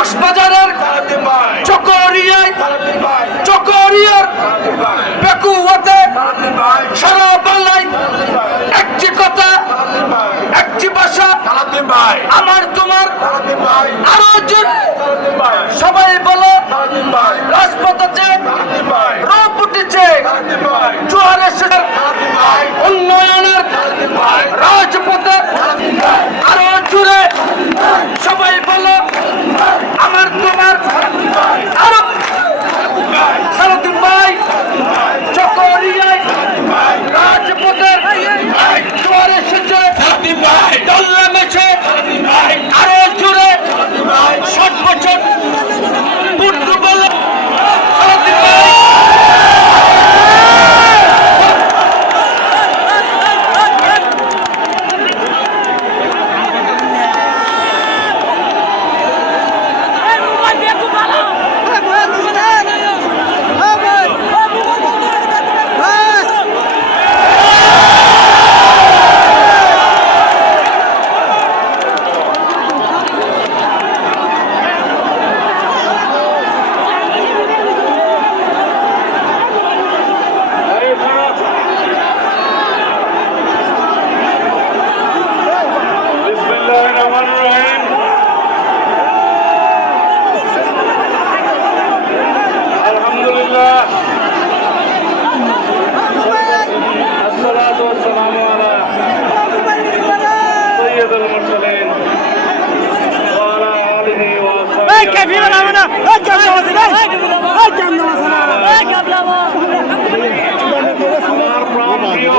কক্সবাজারের চকরিয়ায়, চকরিয়ার বেকুয়াতে সারা বাংলায় একটি কথা, একটি ভাষা, আমার, তোমার, আরও সবাই বলো, রাজপথ আছে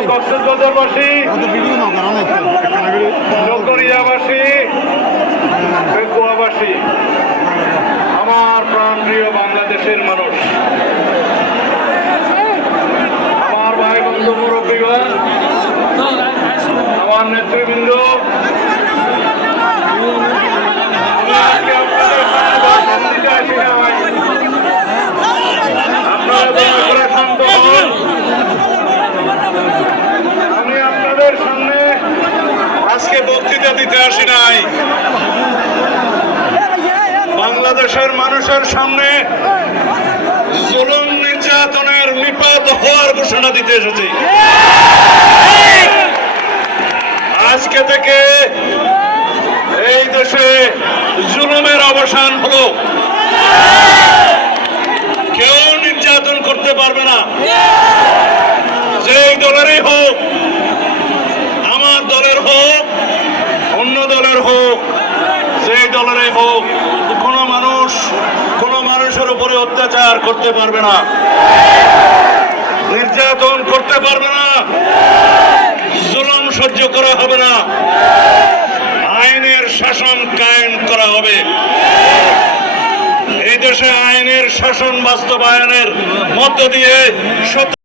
কক্সবাজারবাসী নগরিয়াবাসী বেকুয়াবাসী আমার প্রাণ প্রিয় বাংলাদেশের মানুষ আমার ভাই বন্ধু মুরব্বীগণ আমার নেতৃবৃন্দ আমি আজকে আপনাদের সামনে ভাষণ দিতে আসি নাই। আপনারা দয়া করে শান্ত হন আমি আপনাদের সামনে আজকে বক্তৃতা দিতে আসি নাই। বাংলাদেশের মানুষের সামনে জুলুম নির্যাতনের নিপাত হওয়ার ঘোষণা দিতে এসেছি। আজকে থেকে এই দেশে জুলুমের অবসান হলো কেউ নির্যাতন করতে পারবে না যেই দলেরই হোক আমার দলের হোক অন্য দলের হোক দলেরই হোক, কোনো মানুষ, কোনো মানুষের উপরে অত্যাচার করতে পারবে না। নির্যাতন করতে পারবে না। জুলুম সহ্য করা হবে না। আইনের শাসন কায়েম করা হবে। এই দেশে আইনের শাসন বাস্তবায়নের মধ্য দিয়ে